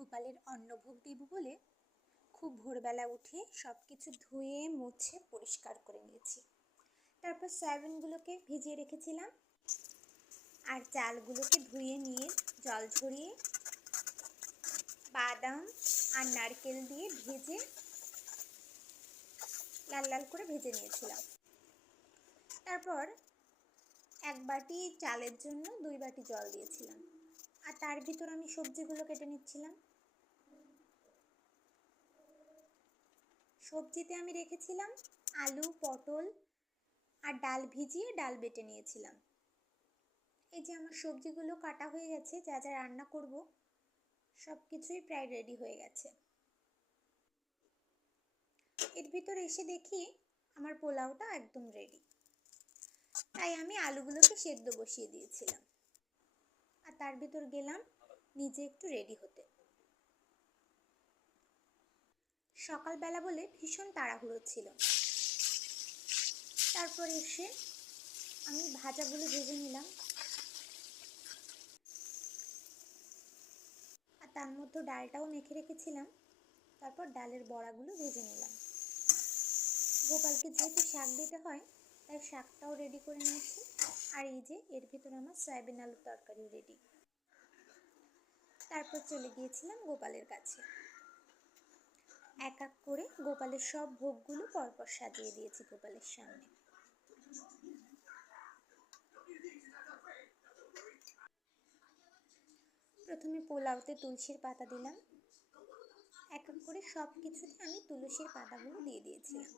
গোপালের অন্নভোগ দেব বলে খুব ভোরবেলা উঠে সব কিছু ধুয়ে মুছে পরিষ্কার করে নিয়েছি। তারপর সয়াবিনগুলোকে ভিজিয়ে রেখেছিলাম আর চালগুলোকে ধুয়ে নিয়ে জল ঝরিয়ে বাদাম আর নারকেল দিয়ে ভেজে লাল লাল করে ভেজে নিয়েছিলাম। তারপর 1 বাটি চালের জন্য 2 বাটি জল দিয়েছিলাম আর তার ভিতর আমি সবজিগুলো কেটে নিচ্ছিলাম। সবজিতে আমি রেখেছিলাম আলু, পটল আর ডাল ভিজিয়ে ডাল বেটে নিয়েছিলাম। এই যে আমার সবজিগুলো কাটা হয়ে গেছে, যা যা রান্না করব সব কিছুই প্রায় রেডি হয়ে গেছে। এর ভিতর এসে দেখি আমার পোলাওটা একদম রেডি। তাই আমি আলুগুলোকে সেদ্ধ বসিয়ে দিয়েছিলাম আর তার ভিতর গেলাম নিজে একটু রেডি হতে। সকালবেলা বলে ভীষণ তাড়াহুড়ো ছিল। তারপর এসে আমি ভাজাগুলো ভেজে নিলাম আর তার মধ্যে ডালটাও মেখে রেখেছিলাম। তারপর ডালের বড়াগুলো ভেজে নিলাম। গোপালকে যেহেতু শাক দিতে হয় তাই শাকটাও রেডি করে নিয়েছি। আর এই যে এর ভিতরে আমার সয়াবিন আলুর তরকারি রেডি। তারপর চলে গিয়েছিলাম গোপালের কাছে। এক এক করে গোপালের সব ভোগগুলো পরপর সাজিয়ে দিয়েছি গোপালের সামনে। প্রথমে পোলাওতে তুলসীর পাতা দিলাম। এক এক করে সব কিছুতে আমি তুলসীর পাতাগুলো দিয়ে দিয়েছিলাম।